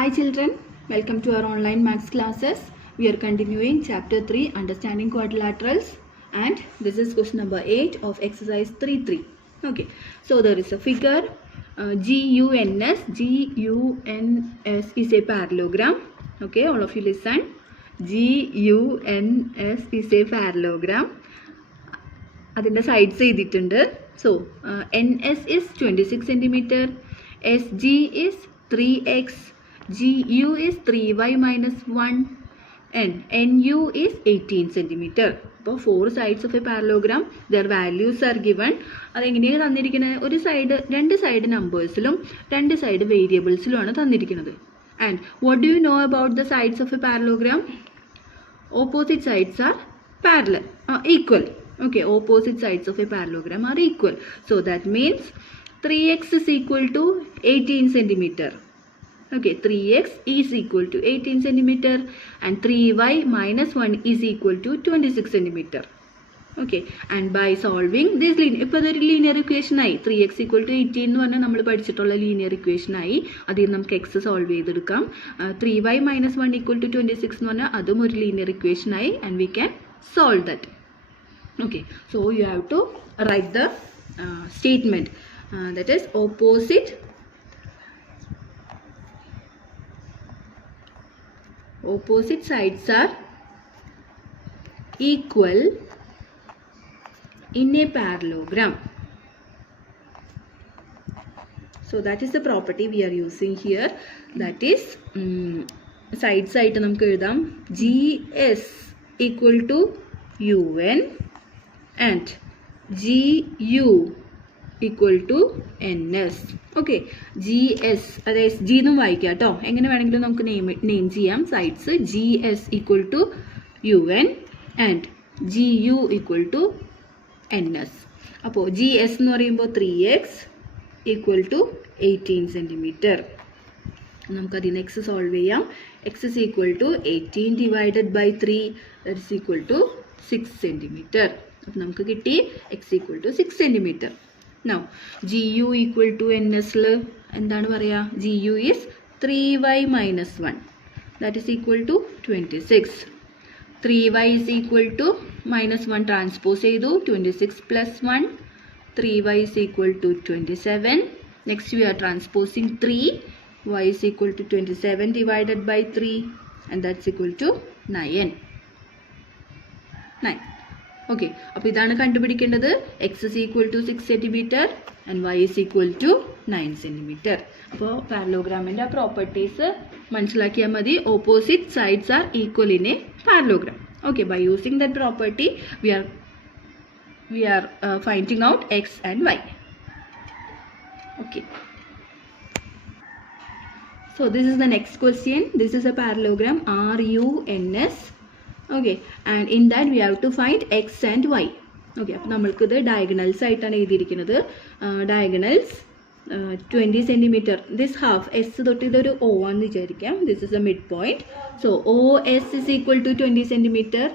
Hi children, welcome to our online maths classes. We are continuing chapter 3 understanding quadrilaterals and this is question number 8 of exercise 3.3. Okay, so there is a figure GUNS is a parallelogram. Okay, all of you listen. GUNS is a parallelogram. അതിൻ്റെ sides എഴുതിയിട്ടുണ്ട്. So NS is 26 centimeter, SG is 3x, GU is 3y minus 1 and NU is 18 centimeter. അപ്പോൾ 4 sides of a parallelogram, their values are given. അതെങ്ങനെയാണ് തന്നിരിക്കുന്നത്? ഒരു side, രണ്ട് side നമ്പേഴ്സിലും രണ്ട് side വേരിയബിൾസിലുമാണ് തന്നിരിക്കുന്നത്. And what do you know about the sides of A parallelogram? Opposite sides are parallel, equal. Okay, opposite sides of a parallelogram are equal. So that means 3x is equal to 18 centimeter. Okay, 3x is equal to 18 centimeter and 3y minus 1 is equal to 26 centimeter. Okay, and by solving this linear equation ആയി 3x equal to 18 എന്ന് പറഞ്ഞാൽ നമ്മൾ പഠിച്ചിട്ടുള്ള linear equation ആയി. അതിൽ നമുക്ക് x solve ചെയ്തെടുക്കാം. 3y minus 1 equal to 26 എന്ന് പറഞ്ഞാൽ അതും ഒരു linear equation ആയി and we can solve that. Okay, so you have to write the statement that is opposite sides are equal in a parallelogram. So that is the property we are using here. That is sides ആയിട്ട് നമുക്ക് എഴുതാം GS equal to UN and GU equal to NS. Okay, GS അത് SG എന്നും വായിക്കാം കേട്ടോ. എങ്ങനെ വേണമെങ്കിലും നമുക്ക് നെയിം ചെയ്യാം. Sides GS equal to UN and GU equal to NS. അപ്പോൾ GS എന്ന് പറയുമ്പോൾ 3x equal to 18 centimeter. നമുക്കതിന് x സോൾവ് ചെയ്യാം. x is equal to 18 divided by 3, that is equal to 6 centimeter. അപ്പോൾ നമുക്ക് കിട്ടി x equal to 6 centimeter. Now GU equal to NS എന്താണ് പറയുക? GU is 3y minus 1, that is equal to 26. 3y is equal to minus 1 transpose ചെയ്തു, 26 plus 1, 3y is equal to 27. Next we are transposing 3, y is equal to 27 divided by 3 and that's equal to 9. Okay, അപ്പോൾ ഇതാണ് കണ്ടുപിടിക്കേണ്ടത്. x is equal to 6 centimeter and y is equal to 9 centimeter. അപ്പോൾ പാരലോഗ്രാമിൻ്റെ properties മനസ്സിലാക്കിയാൽ മതി. Opposite sides are equal in a parallelogram. Okay, by using that property we are finding out x and y. Okay, so this is the next question. This is a parallelogram RUNS. Okay, and in that we have to find x and y. Okay, അപ്പോൾ നമ്മൾക്കിത് diagonals ആയിട്ടാണ് എഴുതിയിരിക്കുന്നത്. Diagonals 20 centimeter. This half s തൊട്ട് ഇതൊരു o ആണെന്ന് വിചാരിക്കാം. This is a midpoint. So OS is equal to 20 centimeter.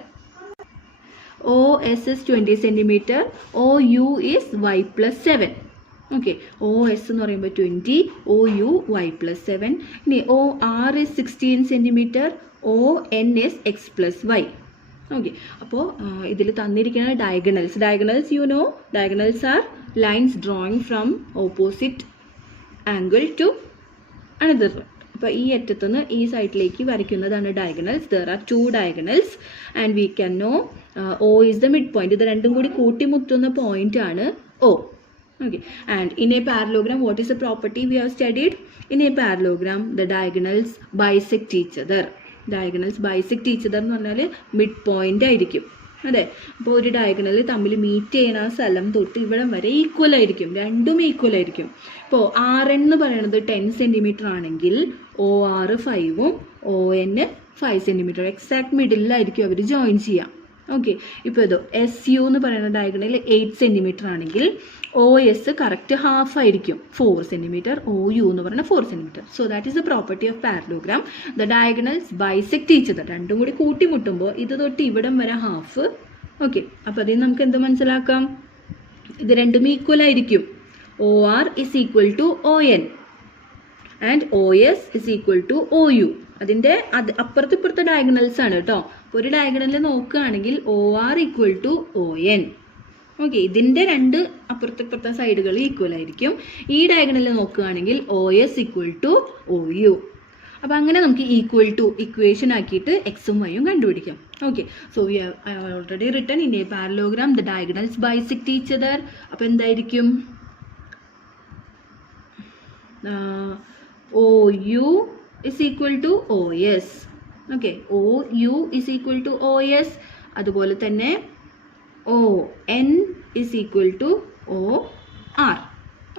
OS is 20 centimeter. OU is y plus 7. Okay, OS എന്ന് പറയുമ്പോൾ 20, OU y plus 7. ഇനി OR is 16 centimeter. ON is x plus y. Okay, അപ്പോൾ ഇതിൽ തന്നിരിക്കുന്ന diagonals you know, diagonals are lines drawing from opposite angle to another. അപ്പോൾ ഈ അറ്റത്തുനിന്ന് ഈ സൈഡിലേക്ക് വരയ്ക്കുന്നതാണ് diagonals. There are 2 diagonals and we can know O is the midpoint. ഇത് രണ്ടും കൂടി കൂട്ടിമുട്ടുന്ന പോയിന്റ് ആണ് O. Okay, and in a parallelogram what is the property we have studied? In a parallelogram the diagonals bisect each other. Diagonals bisect each other എന്ന് പറഞ്ഞാൽ mid point ആയിരിക്കും. അതെ, അപ്പോൾ ഒരു ഡയഗണൽ തമ്മിൽ മീറ്റ് ചെയ്യുന്ന ആ സ്ഥലം തൊട്ട് ഇവിടം വരെ ഈക്വൽ ആയിരിക്കും, രണ്ടും ഈക്വൽ ആയിരിക്കും. ഇപ്പോൾ RN എന്ന് പറയുന്നത് 10 centimeter ആണെങ്കിൽ OR 5ഉം ON 5 centimeter എക്സാക്ട് മിഡിലായിരിക്കും അവർ ജോയിൻ ചെയ്യാം. ഓക്കെ, ഇപ്പോൾ ഇതോ SU എന്ന് പറയുന്ന ഡയഗണൽ 8 centimeter ആണെങ്കിൽ OS കറക്റ്റ് ഹാഫ് ആയിരിക്കും, 4 centimeter. OU എന്ന് പറയുന്നത് 4 centimeter. So that is the property of parallelogram. The diagonals bisect each other. രണ്ടും കൂടി കൂട്ടിമുട്ടുമ്പോൾ ഇത് തൊട്ട് ഇവിടം വരെ ഹാഫ്. ഓക്കെ, അപ്പോൾ അതിൽ നമുക്ക് എന്ത് മനസ്സിലാക്കാം? ഇത് രണ്ടും ഈക്വൽ ആയിരിക്കും. OR is equal to ON. And O S is equal to O U. അതിൻ്റെ അപ്പുറത്ത് ഇപ്പുറത്തെ ഡയഗണൽസ് ആണ് കേട്ടോ. അപ്പോൾ ഒരു ഡയഗണലിൽ നോക്കുകയാണെങ്കിൽ O R equal to O N. Okay, ഇതിൻ്റെ രണ്ട് അപ്പുറത്തെ സൈഡുകൾ ഈക്വൽ ആയിരിക്കും. ഈ ഡയഗണലിൽ നോക്കുകയാണെങ്കിൽ O S equal to O U. അപ്പോൾ അങ്ങനെ നമുക്ക് ഈക്വൽ ടു ഇക്വേഷൻ ആക്കിയിട്ട് എക്സും വൈയും കണ്ടുപിടിക്കാം. Okay, so we have already written in a parallelogram the diagonals bisect each other. അപ്പോൾ എന്തായിരിക്കും? O U is equal to O S. Okay, O U is equal to O S. അതുപോലെ തന്നെ O N is equal to O R.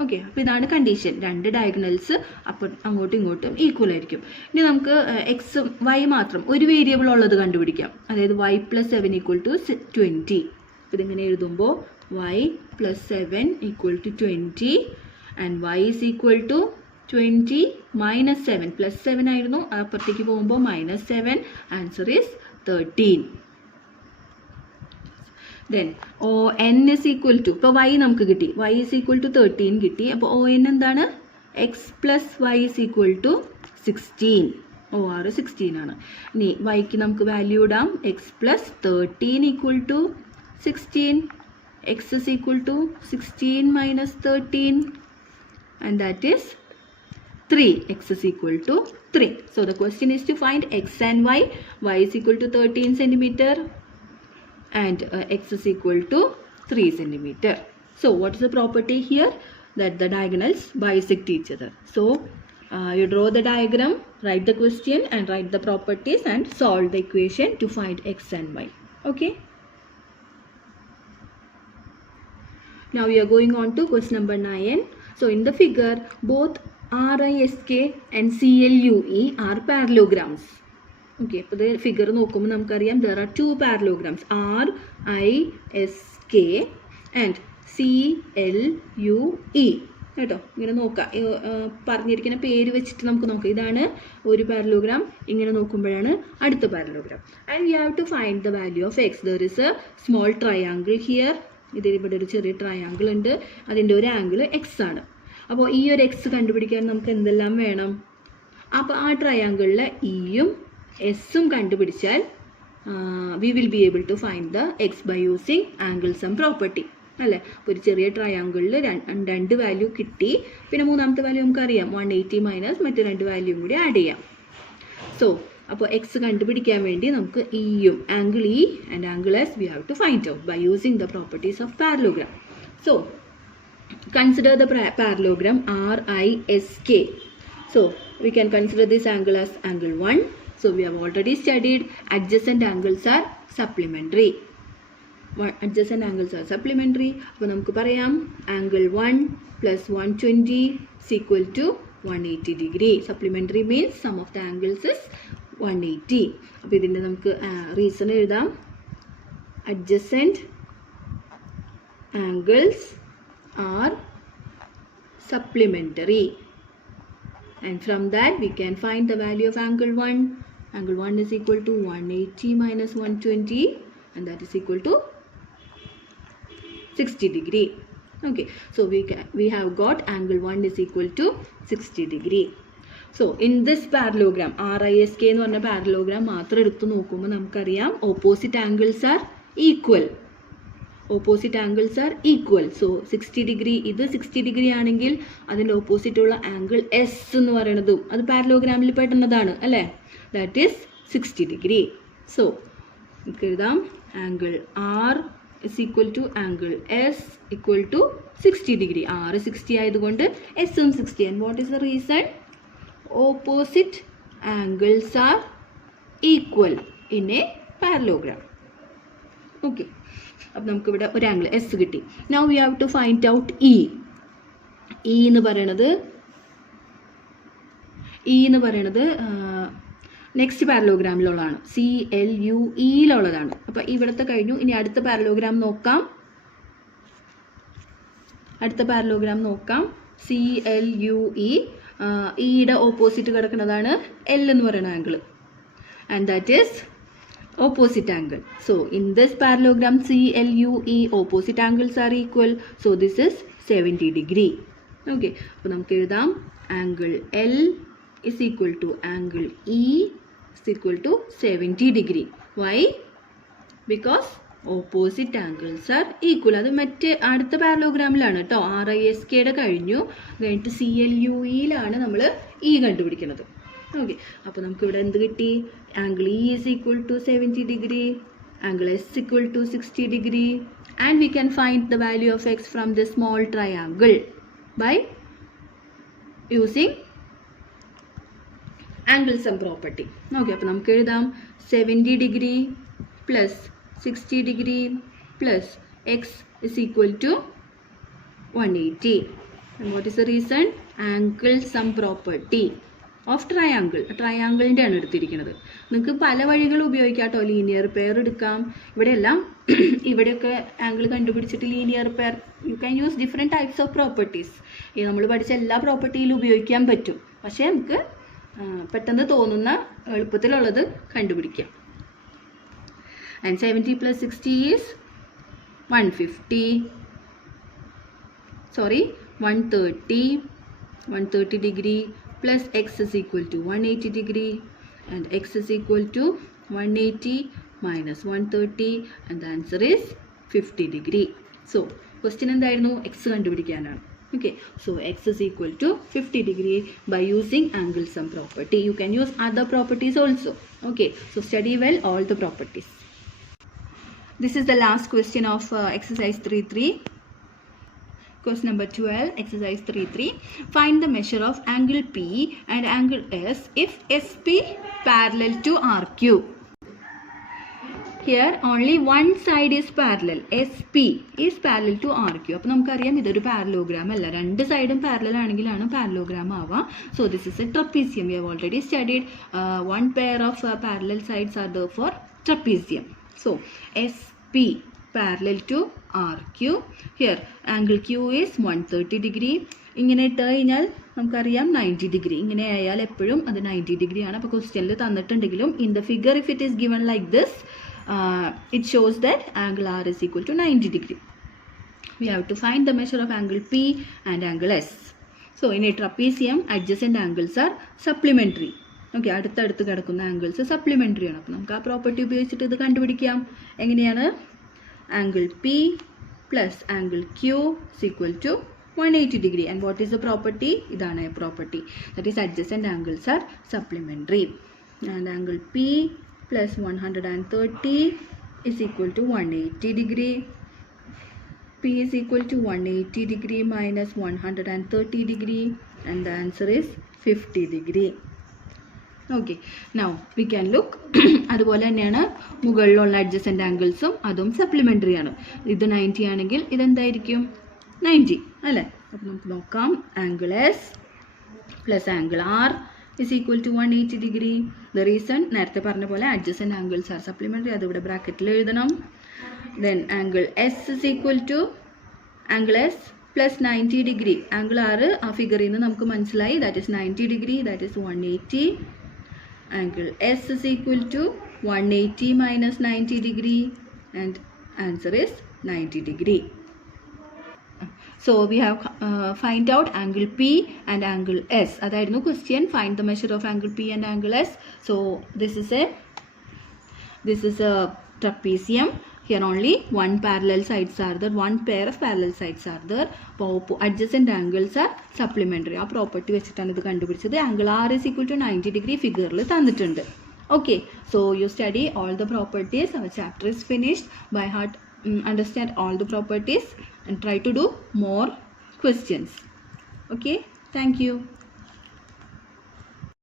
Okay, അപ്പോൾ ഇതാണ് condition. രണ്ട് diagonals അപ്പോൾ അങ്ങോട്ടും ഇങ്ങോട്ടും ഈക്വൽ ആയിരിക്കും. ഇനി നമുക്ക് എക്സ് വൈ മാത്രം ഒരു വേരിയബിൾ ഉള്ളത് കണ്ടുപിടിക്കാം. അതായത് വൈ പ്ലസ് 7 ഈക്വൽ ടു 20. ഇതിങ്ങനെ എഴുതുമ്പോൾ y plus 7 equal to 20 and y is equal to 20 minus 7. Plus 7 ആയിരുന്നു, അപ്പുറത്തേക്ക് പോകുമ്പോൾ minus 7. Answer is 13. Then O N is equal to, ഇപ്പോൾ വൈ നമുക്ക് കിട്ടി, വൈ ഇസ് ഈക്വൽ ടു 13 കിട്ടി. അപ്പോൾ ഒ എൻ എന്താണ്? X plus y is equal to 16. O R 16 ആണ്. ഇനി വൈക്ക് നമുക്ക് വാല്യൂ ഇടാം. X plus 13 equal to 16. X is equal to 16 minus 13 and that is 3. X is equal to 3. So the question is to find x and y. Y is equal to 13 centimeter and x is equal to 3 centimeter. So what is the property here? That the diagonals bisect each other. So you draw the diagram, write the question and write the properties and solve the equation to find x and y. Okay. Now we are going on to question number 9. So in the figure, both RISK and CLUE are parallelograms. Okay, അപ്പോൾ ഇത് figure നോക്കുമ്പോൾ നമുക്കറിയാം there are two parallelograms, RISK and CLUE. കേട്ടോ, ഇങ്ങനെ നോക്കാം, പറഞ്ഞിരിക്കുന്ന പേര് വെച്ചിട്ട് നമുക്ക് നോക്കാം. ഇതാണ് ഒരു പാരലോഗ്രാം, ഇങ്ങനെ നോക്കുമ്പോഴാണ് അടുത്ത parallelogram. And we have to find the value of x. There is a small triangle here. ഇതിലിവിടെ ഒരു ചെറിയ ട്രയാങ്കിൾ ഉണ്ട്, അതിൻ്റെ ഒരു ആംഗിൾ എക്സ് ആണ്. അപ്പോൾ ഈ ഒരു എക്സ് കണ്ടുപിടിക്കാൻ നമുക്ക് എന്തെല്ലാം വേണം? അപ്പോൾ ആ ട്രയാങ്കിളിൽ ഇയും എസ്സും കണ്ടുപിടിച്ചാൽ we will be able to find the x by using angle sum property അല്ലേ. അപ്പോൾ ഒരു ചെറിയ ട്രയാങ്കിളിൽ രണ്ട് വാല്യൂ കിട്ടി, പിന്നെ മൂന്നാമത്തെ വാല്യൂ നമുക്കറിയാം 180 മൈനസ് മറ്റ് രണ്ട് വാല്യൂയും കൂടി ആഡ് ചെയ്യാം. സോ അപ്പോൾ എക്സ് കണ്ടുപിടിക്കാൻ വേണ്ടി നമുക്ക് ഇയും angle e and angle s we have to find out by using the properties of parallelogram. So consider the parallelogram RISK. So we can consider this angle as angle 1. So we have already studied adjacent angles are supplementary. Adjacent angles are supplementary. അപ്പോൾ നമുക്ക് പറയാം angle 1 plus 120 is equal to 180 degree. Supplementary means sum of the angles is 180. അപ്പോൾ ഇതിൻ്റെ നമുക്ക് reason എഴുതാം. Adjacent angles are supplementary, and from that we can find the value of angle 1. Angle 1 is equal to 180 minus 120 and that is equal to 60 degree. Okay, so we have got angle 1 is equal to 60 degree. So in this parallelogram RISK എന്ന് പറഞ്ഞ parallelogram മാത്രം എടുത്തു നോക്കുമ്പോൾ നമുക്കറിയാം opposite angles are equal. Opposite angles are equal. So 60 degree, ഇത് 60 degree ആണെങ്കിൽ അതിൻ്റെ opposite ഉള്ള ആംഗിൾ എസ് എന്ന് പറയുന്നതും അത് പാരലോഗ്രാമിൽ പെടുന്നതാണ് അല്ലേ. That is 60 degree. സോ നമുക്ക് എഴുതാം angle R is equal to angle S equal to 60 degree. R 60 ആയതുകൊണ്ട് എസും 60. And what is the reason? Opposite angles are equal in a parallelogram. Okay, അപ്പം നമുക്കിവിടെ ഒരു ആംഗിൾ എസ് കിട്ടി. Now we have to find out E. E എന്ന് പറയണത് next പാരലോഗ്രാമിലുള്ളതാണ്, CLUEയിലുള്ളതാണ്. അപ്പം ഇവിടുത്തെ കഴിഞ്ഞു. ഇനി അടുത്ത പാരലോഗ്രാം നോക്കാം. CLUE. ഇയുടെ ഓപ്പോസിറ്റ് കിടക്കുന്നതാണ് എൽ എന്ന് പറയുന്ന angle and that is opposite angle. So in this parallelogram CLUE opposite angles are equal. So this is 70 degree. Okay, അപ്പോൾ നമുക്ക് എഴുതാം angle L is equal to angle E is equal to 70 degree. Why? Because opposite angles are equal. അത് മറ്റേ അടുത്ത പാരലോഗ്രാമിലാണ് കേട്ടോ. RISKയുടെ കഴിഞ്ഞിട്ട് CLUEയിലാണ് നമ്മൾ E കണ്ടുപിടിക്കുന്നത്. ഓക്കെ, അപ്പോൾ നമുക്കിവിടെ എന്ത് കിട്ടി? Angle E is equal to 70 degree, angle S equal to 60 degree, and we can find the value of x from the small triangle by using angle sum property. Okay, അപ്പോൾ നമുക്ക് എഴുതാം 70 degree plus 60 degree plus x is equal to 180. And what is the reason? Angle sum property of triangle. ട്രയാങ്കിളിൻ്റെ ആണ് എടുത്തിരിക്കുന്നത്. നിങ്ങൾക്ക് പല വഴികൾ ഉപയോഗിക്കാം കേട്ടോ. ലീനിയർ പെയർ എടുക്കാം. ഇവിടെയെല്ലാം ഇവിടെയൊക്കെ ആംഗിൾ കണ്ടുപിടിച്ചിട്ട് linear pair you can use different types of properties. ഈ നമ്മൾ പഠിച്ച എല്ലാ പ്രോപ്പർട്ടിയിലും ഉപയോഗിക്കാൻ പറ്റും. പക്ഷേ നമുക്ക് പെട്ടെന്ന് തോന്നുന്ന എളുപ്പത്തിലുള്ളത് കണ്ടുപിടിക്കാം. And 70 plus 60 is 150. Sorry, 130 degree plus x is equal to 180 degree, and x is equal to 180 minus 130, and the answer is 50 degree. So question എന്തായിരുന്നു? x കണ്ടുപിടിക്കാനാണ്. Okay, so x is equal to 50 degree by using angle sum property. You can use other properties also. Okay, so study well all the properties. This is the last question of exercise 3.3. Question number 12, exercise 3.3. Find the measure of angle P and angle S if SP parallel to RQ. Here only one side is parallel. SP is parallel to RQ. അപ്പോൾ നമുക്കറിയാം ഇതൊരു parallelogram അല്ല. രണ്ട് സൈഡും parallel ആണെങ്കിലാണ് parallelogram ആവുക. So this is a trapezium. We have already studied one pair of parallel sides are therefore trapezium. So SP parallel to RQ. Here angle Q is 130 degree. ഇങ്ങനെ ഇട്ട് കഴിഞ്ഞാൽ നമുക്കറിയാം 90 ഡിഗ്രി. ഇങ്ങനെ ആയാൽ എപ്പോഴും അത് 90 ഡിഗ്രി ആണ്. അപ്പോൾ ക്വസ്റ്റ്യനിൽ തന്നിട്ടുണ്ടെങ്കിലും in the figure if it is given like this it shows that angle R is equal to 90 degree. We have to find the measure of angle P and angle S. So in a trapezium adjacent angles are supplementary. Okay, അടുത്തടുത്ത് കിടക്കുന്ന angles supplementary ആണ്. അപ്പോൾ നമുക്ക് ആ property ഉപയോഗിച്ചിട്ട് ഇത് കണ്ടുപിടിക്കാം. എങ്ങനെയാണ്? Angle p plus angle q is equal to 180 degree. And what is the property? ഇതാണ് a property. That is adjacent angles are supplementary. And angle p plus 130 is equal to 180 degree. P is equal to 180 degree minus 130 degree, and the answer is 50 degree. Okay, now we can look. അതുപോലെ തന്നെയാണ് മുകളിലുള്ള adjacent ആംഗിൾസും അതും supplementary ആണ്. ഇത് 90 ആണെങ്കിൽ ഇതെന്തായിരിക്കും? 90 അല്ലേ? അപ്പോൾ നമുക്ക് നോക്കാം. Angle S plus angle R is equal to 180 degree. The reason നേരത്തെ പറഞ്ഞ പോലെ അഡ്ജസൻ്റ് ആംഗിൾസ് ആർ സപ്ലിമെൻ്ററി. അതിവിടെ ബ്രാക്കറ്റിൽ എഴുതണം. Then angle S is equal to angle S plus 90 degree. Angle R ആ ഫിഗറിൽ നിന്ന് നമുക്ക് മനസ്സിലായി. That is 90 degree. That is 180. Angle S is equal to 180 minus 90 degree, and answer is 90 degree. So we have find out angle P and angle S. അതായിരുന്നു question. Find the measure of angle P and angle S. So this is a trapezium. Here only one parallel sides are there, one pair of parallel sides are there. Adjacent angles are supplementary. ആ property വെച്ചിട്ടാണ് ഇത് കണ്ടുപിടിച്ചത്. Angle R is equal to 90 degree ഫിഗറിൽ തന്നിട്ടുണ്ട്. Okay, so you study all the properties. Our chapter is finished. By heart understand all the properties and try to do more questions. Okay, thank you.